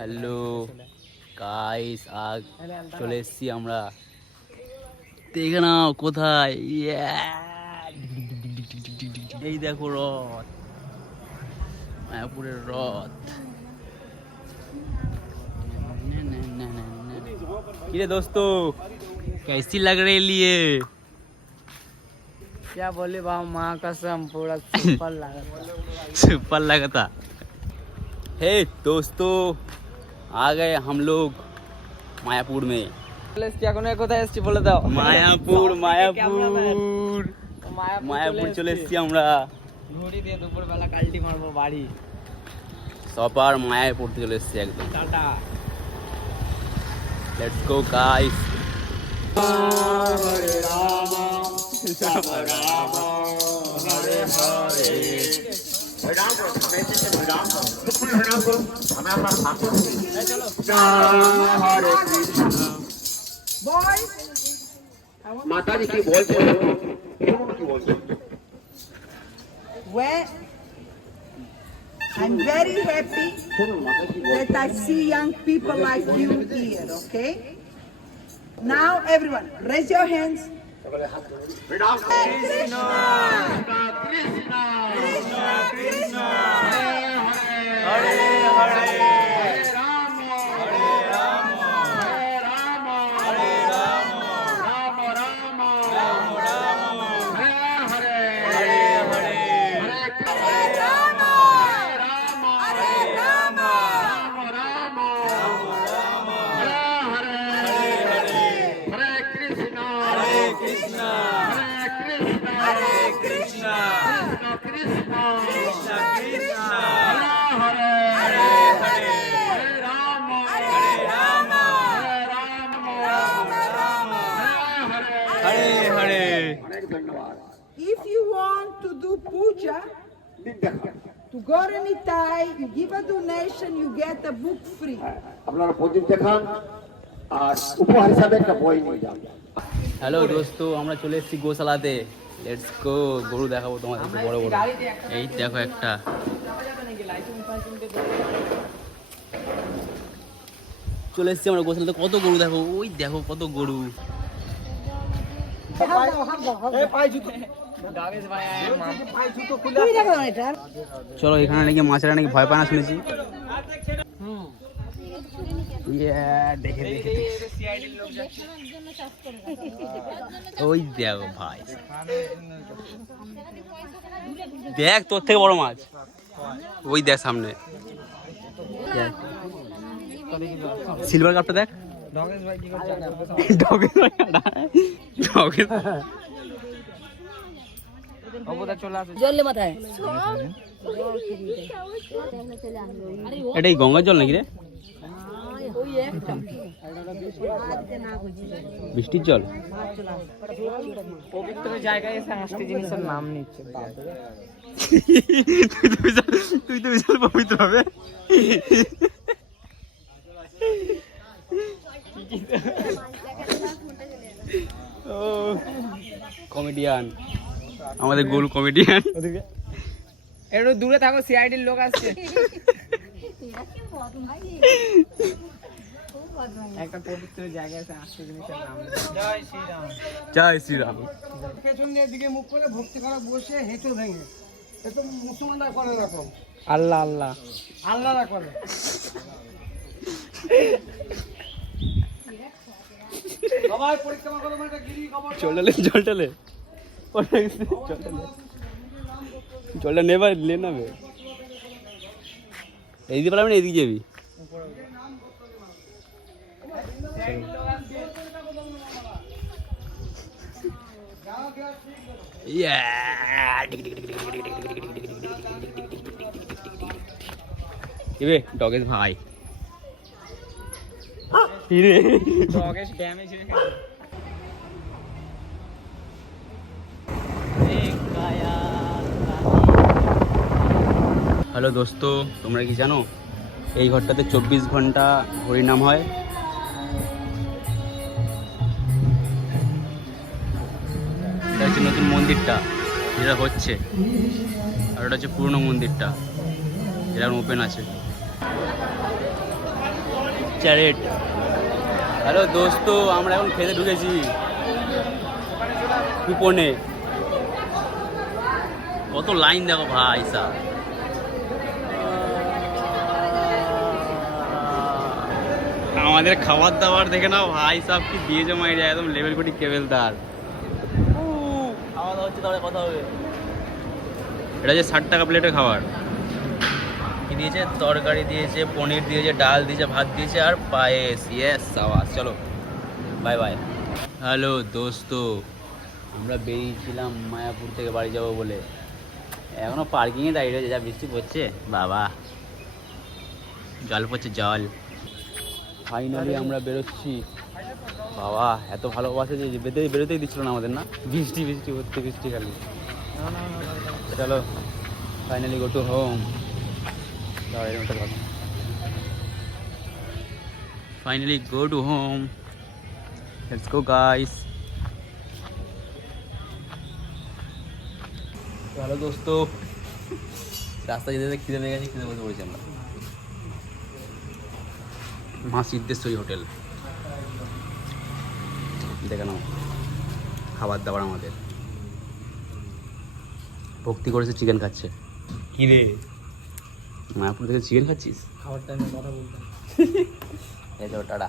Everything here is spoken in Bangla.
হ্যালো গাইস, আজ চলে এসেছি আমরা। দেখে নাও কোথায়, এই দেখো রথ, মায়াপুরের রথ। किरे दोस्तों, कैसी लग रही लिए? क्या बोले बाबा, माँ कसम पूरा सुपर लगा था। सुपर लगा था। हे दोस्तों, आ गए हम लोग मायापुर में। क्या कोने কোথায় এসেছি বলে দাও। মায়াপুর মায়াপুর চলে এসেছি আমরা। ঘড়ি দিয়ে দুপুর বেলা কালটি মারবো বাড়ি। সবার মায়াপুর চলে এসেছি একদম। Tata, let's go guys. Hare Ram Ram Hare Hare. Ram करो, राम करो, प्रणाम करो। हमें अपना साथ हरे कृष्ण। माता जी की बोलते हो, की बोलते हो। Well, I'm very happy that I see young people like you here, okay? Now everyone, raise your hands. Ram Krishna! Krishna Krishna! Krishna! Hare Hare Ram Hare Ram Hare Ram Ram Ram Ram Ram Hare Hare Hare Hare Rama! Ram Hare Rama! Ram Ram Hare Hare Hare Krishna Hare Krishna Hare Krishna Hare Krishna! Krishna Krishna! Krishna! Hare Hare Hare Hare Ram Hare Rama! Hare Ram Rama Rama! Hare Hare. अनेक धन्यवाद। If you want to do puja, to Goranitai, you give a donation, you get a book free. আপনারা প্রদীপ দেখান আর উপহার হিসাবে একটা বই নিয়ে যান। হ্যালো দোস্তো, আমরা চলে এসেছি গোশালাতে। লেটস গো, গরু দেখাবো তোমাদের বড় বড়। এই দেখো একটা, চলে এসেছি আমরা গোশালাতে। কত গরু দেখো, ওই দেখো কত গরু। চলো, এখানে নাকি মাছেরা নাকি ভয় পায় না শুনেছি। দেখে দেখে ওই দেখো ভাই, দেখ তোর থেকে বড় মাছ, ওই দেখ সামনে সিলভার কাপটা দেখ। জলে মাথায় এটাই গঙ্গার জল নাকি রে? বৃষ্টির জল। পবিত্র জায়গায় এসে হাসতে জিনিসের নাম নিচ্ছে। তুই তো বিশাল পবিত্র হবে। কমেডিয়ান, আমাদের গোল কমেডিয়ান। একটু দূরে থাকো, সিআইডির লোক আসছে। একটা পবিত্র জায়গায় এসে হাসতে জিনিসের নাম নিচ্ছে। জয় শ্রীরাম। জয় শ্রীরাম। পেছন দিয়ে দিকে মুখ করে ভক্তি করা বসে হেঁটো ভেঙে, এ তো মুসলমানরা করে এরকম, আল্লাহ আল্লাহ আল্লাহরা করে। সবাই পরিক্রমা করো, মানে একটা গিরি কবর। জলটা জলটা নেবার লে নেবে। এইদিকে পারবি না, এদিকে যাবি। ডগেশ ভাই, ডগেশ ড্যামেজ হয়ে গেছে। হ্যালো দোস্ত, তোমরা কি জানো এই ঘরটাতে 24 ঘন্টা হরিনাম হয়? এটা হচ্ছে নতুন মন্দিরটা যেটা হচ্ছে, আর ওটা হচ্ছে পুরনো মন্দিরটা যেটা ওপেন আছে। চ্যারেট। হ্যালো দোস্ত, আমরা এখন খেতে ঢুকেছি কুপনে। কত লাইন দেখো ভাই সাহ। আমাদের খাবার দাবার দেখে নাও ভাই সাহ, কি দিয়েছে মাইরে, একদম লেভেল কোটি কেবেলদার। খাওয়া দাওয়া হচ্ছে, তাহলে কথা হবে। এটা যে 60 টাকা প্লেটের খাবার। কি দিয়েছে? তরকারি দিয়েছে, পনির দিয়েছে, ডাল দিয়েছে, ভাত দিয়েছে আর পায়েস। ইয়েস সাবাস, চলো বাই বাই। হ্যালো দোস্ত, আমরা বেরিয়েছিলাম মায়াপুর থেকে বাড়ি যাবো বলে, এখনো পার্কিংয়ে দাঁড়িয়ে রয়েছে, যা বৃষ্টি পড়ছে বাবা, জল পড়ছে জল। ফাইনালি আমরা বেরোচ্ছি। বাবা এত ভালোবাসে যে বেরোতেই দিচ্ছিল না আমাদের, না বৃষ্টি বৃষ্টি হচ্ছে, বৃষ্টি খালি। চলো finally go to home. Finally go to home, let's go guys. Hello দোস্ত, রাস্তা যেতে যেতে খিদে লেগে গেছে, খিদে বসে পড়েছি আমরা। মা সিদ্ধেশ্বরী হোটেল, দেখে নাও খাবার দাবার আমাদের। ভক্তি করেছে, চিকেন খাচ্ছে। কি রে মায়াপুর থেকে চিকেন খাচ্ছিস? খাবারটা নিয়ে কথা বলতাম। এই তো টাটা।